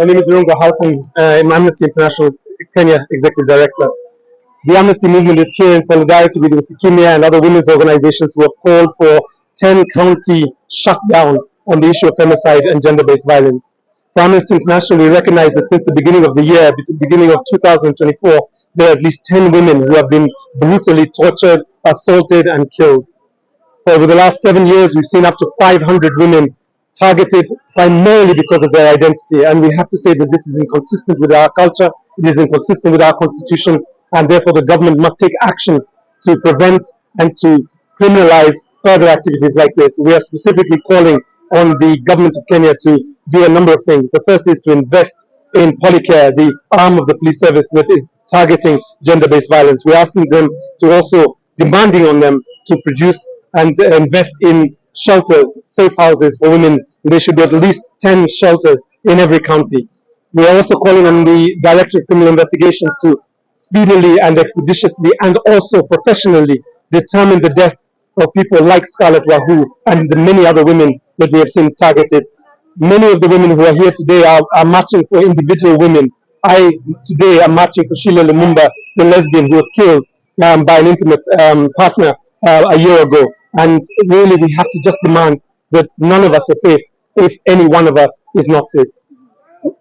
My name is Runga Houghton. I'm Amnesty International Kenya Executive Director. The Amnesty movement is here in solidarity with Kimia and other women's organizations who have called for 10-county shutdown on the issue of femicide and gender-based violence. For Amnesty International, we recognize that since the beginning of the year, beginning of 2024, there are at least 10 women who have been brutally tortured, assaulted, and killed. Over the last 7 years, we've seen up to 500 women targeted primarily because of their identity. And we have to say that this is inconsistent with our culture, it is inconsistent with our constitution, and therefore the government must take action to prevent and to criminalize further activities like this. We are specifically calling on the government of Kenya to do a number of things. The first is to invest in Polycare, the arm of the police service that is targeting gender-based violence. We're asking them to also demanding on them to produce and invest in shelters, safe houses for women. There should be at least 10 shelters in every county. We are also calling on the Director of Criminal Investigations to speedily and expeditiously and also professionally determine the deaths of people like Scarlett Wahoo and the many other women that we have seen targeted. Many of the women who are here today are marching for individual women. I today am marching for Sheila Lumumba, the lesbian who was killed by an intimate partner a year ago. And really, we have to just demand that none of us are safe if any one of us is not safe.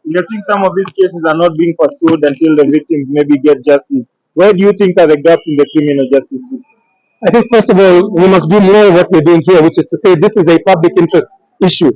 You're seeing some of these cases are not being pursued until the victims maybe get justice. Where do you think are the gaps in the criminal justice system? I think, first of all, we must do more what we're doing here, which is to say this is a public interest issue.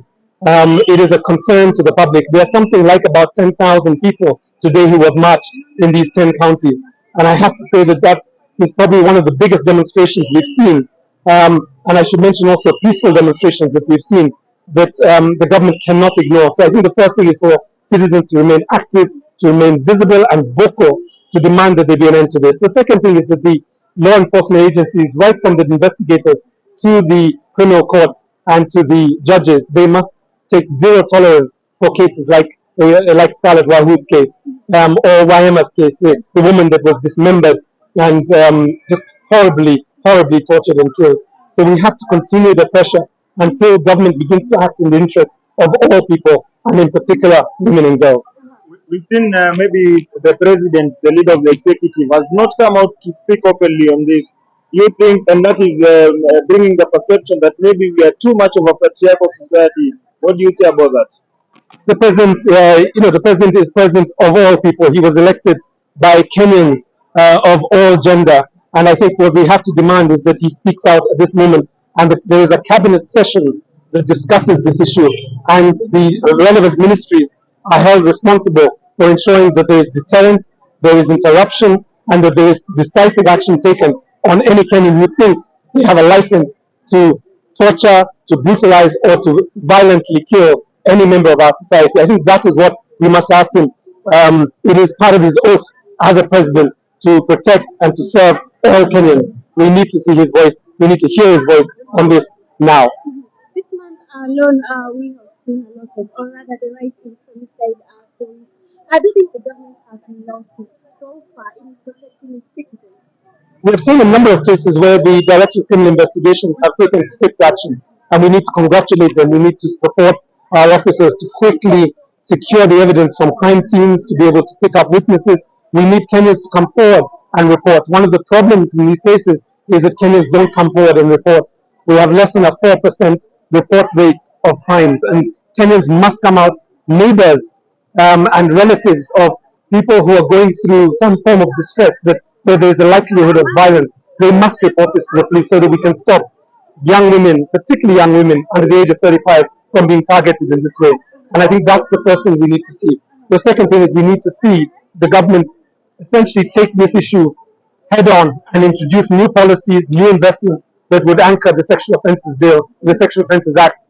It is a concern to the public. There are something like about 10,000 people today who have marched in these 10 counties. And I have to say that that is probably one of the biggest demonstrations we've seen. And I should mention also peaceful demonstrations that we've seen that the government cannot ignore. So I think the first thing is for citizens to remain active, to remain visible and vocal, to demand that there be an end to this. The second thing is that the law enforcement agencies, right from the investigators to the criminal courts and to the judges, they must take zero tolerance for cases like Scarlett Wahoo's case or Wayema's case, the woman that was dismembered and just horribly tortured and killed. So we have to continue the pressure until government begins to act in the interest of all people, and in particular women and girls. We've seen maybe the president, the leader of the executive, has not come out to speak openly on this. You think, and that is bringing the perception that maybe we are too much of a patriarchal society. What do you say about that? The president, the president is president of all people. He was elected by Kenyans of all gender. And I think what we have to demand is that he speaks out at this moment and that there is a cabinet session that discusses this issue and the relevant ministries are held responsible for ensuring that there is deterrence, there is interruption, and that there is decisive action taken on any Kenyan who thinks they have a license to torture, to brutalize, or to violently kill any member of our society. I think that is what we must ask him. It is part of his oath as a president to protect and to serve all Kenyans. We need to see his voice. We need to hear his voice on this now. This month alone, we have seen a lot of, or rather, the rise in femicide stories. I do think the government has lost it so far in protecting its citizens. We have seen a number of cases where the Director of Criminal Investigations have taken swift action, and we need to congratulate them. We need to support our officers to quickly secure the evidence from crime scenes, to be able to pick up witnesses. We need Kenyans to come forward and report. One of the problems in these cases is that Kenyans don't come forward and report. We have less than a 4% report rate of crimes, and Kenyans must come out. Neighbors and relatives of people who are going through some form of distress, where there is a likelihood of violence, they must report this to the police so that we can stop young women, particularly young women under the age of 35, from being targeted in this way. And I think that's the first thing we need to see. The second thing is we need to see the government essentially take this issue head on and introduce new policies, new investments that would anchor the Sexual Offences Bill, the Sexual Offences Act,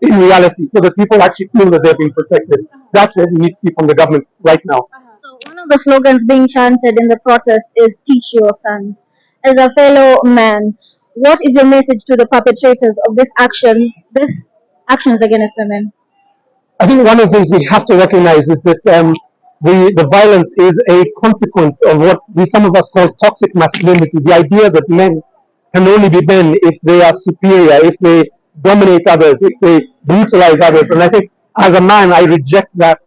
in reality, so that people actually feel that they're being protected. That's what we need to see from the government right now. So one of the slogans being chanted in the protest is "Teach your sons." As a fellow man, what is your message to the perpetrators of these actions against women? I think one of the things we have to recognize is that the violence is a consequence of what some of us call toxic masculinity, the idea that men can only be men if they are superior, if they dominate others, if they brutalize others. And I think as a man, I reject that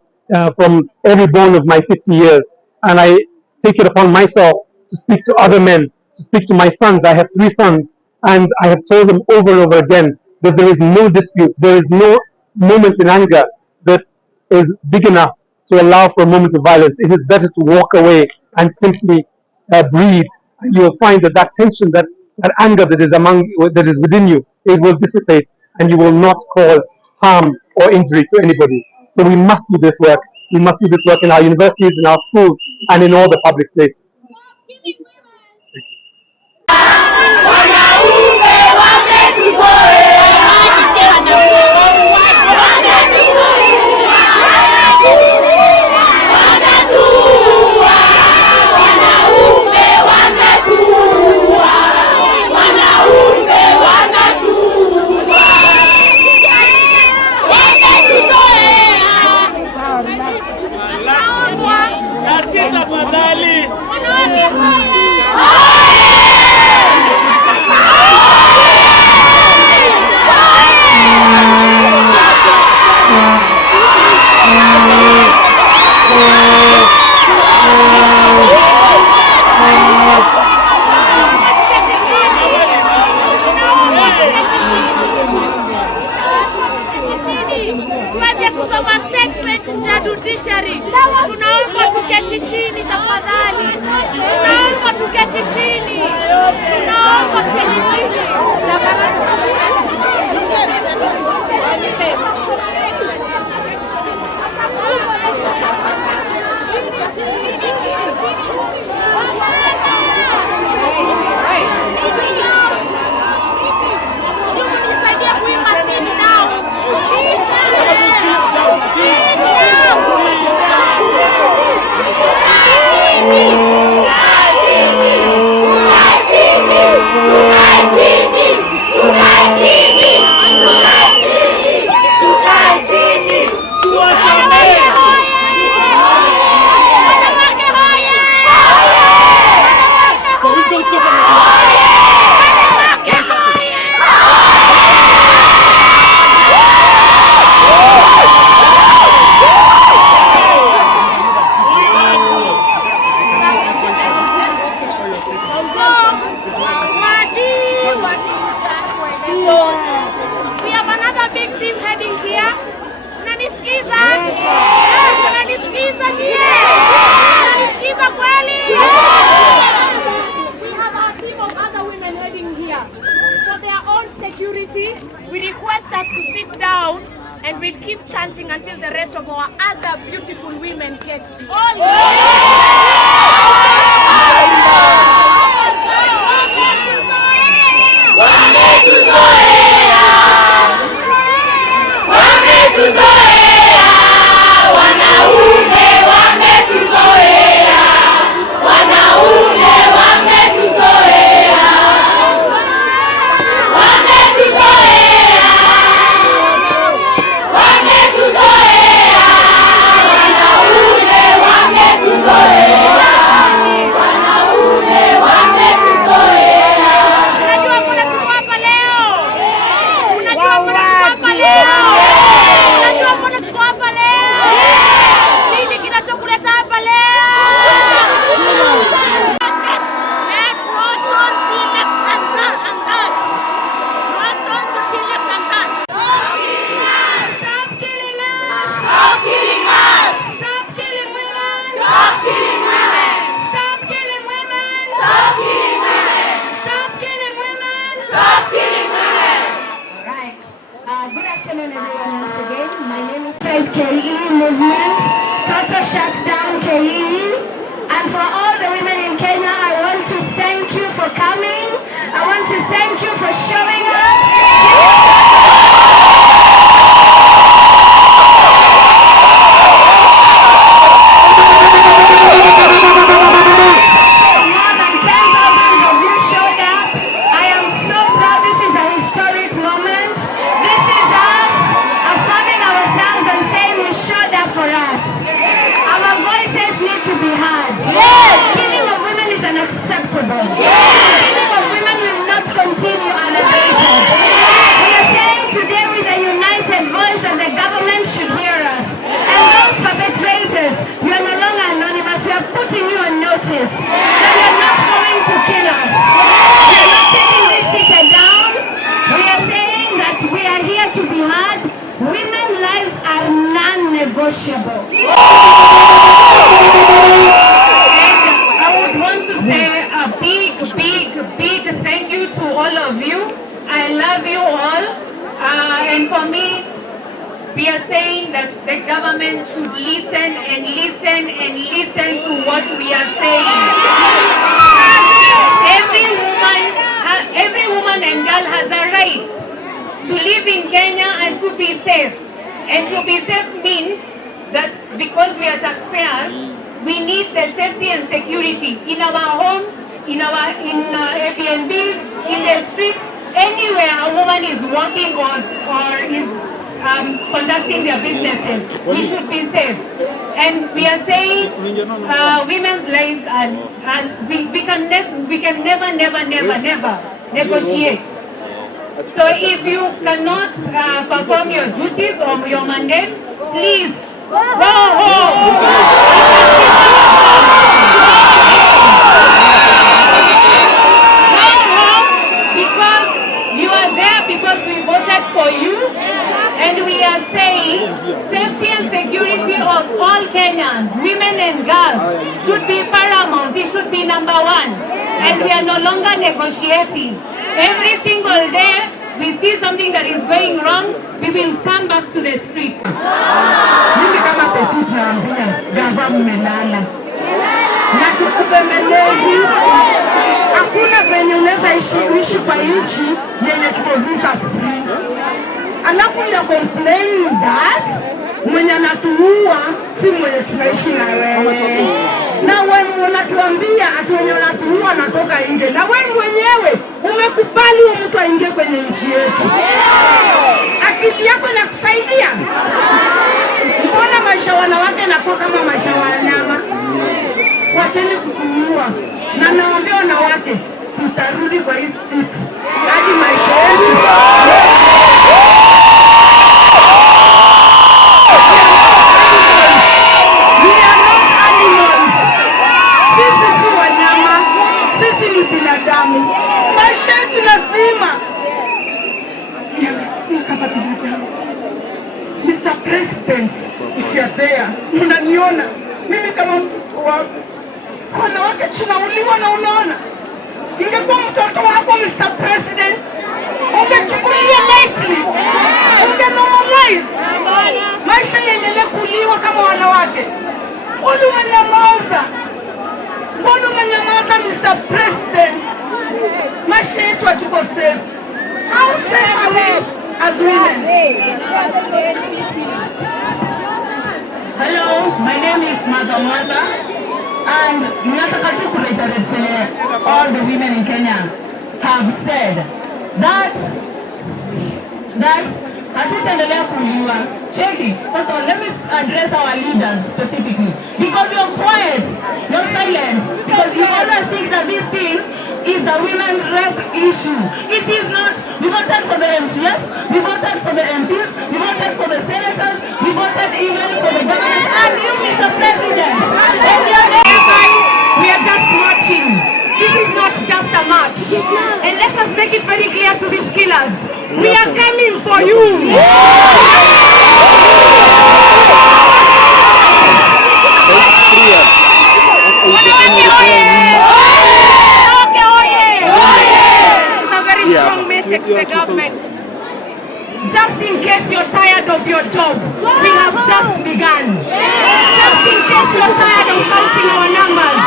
from every bone of my 50 years. And I take it upon myself to speak to other men, to speak to my sons. I have 3 sons, and I have told them over and over again that there is no dispute, there is no moment in anger that is big enough to allow for a moment of violence. It is better to walk away and simply breathe. You will find that that tension, that anger that is within you, it will dissipate, and you will not cause harm or injury to anybody. So we must do this work. We must do this work in our universities, in our schools, and in all the public spaces. Tuweze kusoma statement ya judiciary. Tunaomba tuketi chini tafadhali. Tunaomba tuketi chini. Tunaomba tuketi chini. We have another big team heading here. Unanisikiza? Unanisikiza nie? Unanisikiza kweli? We have our team of other women heading here. For their own security, we request us to sit down and we'll keep chanting until the rest of our other beautiful women get here. Oh, yeah! Wametuzoea the government should listen and listen and listen to what we are saying. Every woman and girl has a right to live in Kenya and to be safe. And to be safe means that because we are taxpayers, we need the safety and security in our homes, in Airbnbs, in the streets, anywhere a woman is working or is conducting their businesses. We should be safe. And we are saying women's lives and we can never negotiate. So if you cannot perform your duties or your mandates, please go home. Because you are there because we voted for you, and we are saying safety and security of all Kenyans, women and girls, should be paramount. It should be number one. And we are no longer negotiating. Every single day we see something that is going wrong, we will come back to the street. Mimi kama petite naambia gava mmelala. Na tukubemelezi. Hakuna venye unaweza ishi kwa nchi yenye tuko visa free. Alafu ya complain that mwenye anatuua si mwenye tunaishi na wewe. Na wewe unatuambia ati wenye wanatuua natoka nje. Na wewe mwenyewe umekubali mtu aingie kwenye nchi yetu. Akili yako inakusaidia? Mbona maisha wanawake yanakuwa kama maisha wanyama? Wacheni kutuua. Na naambia wanawake tutarudi kwa hii street hadi maisha yetu. Maisha yetu lazima kama binadamu. Mr. President, if you are there, unaniona mimi kama mtoto wako, wanawake tunauliwa na unaona. Ingekuwa mtoto wako Mr. President, ungechukulia lightly, ungenormalize maisha yaendelee kuliwa kama wanawake. Mbona umenyamaza? Mbona umenyamaza Mr. President? Maisha yetu hatuko safe. How safe are we as women? Hello, my name is Mother Mother, and nataka tu kurejelea all the women in Kenya have said that hatutaendelea kuliwa. Cheki, first of all, let me address our leaders specifically, because you're quiet, you're silent, because you always think that this thing is a women's rape issue. It is not. We voted for the MCS, we voted for the MPs, we voted for the senators, we voted even for the government, and you, Mr. President. We are just marching. This is not just a march. And let us make it very clear to these killers. We are coming for you. Strong message to the government. Just in case you're tired of your job, we have just begun. Just in case you're tired of counting our numbers,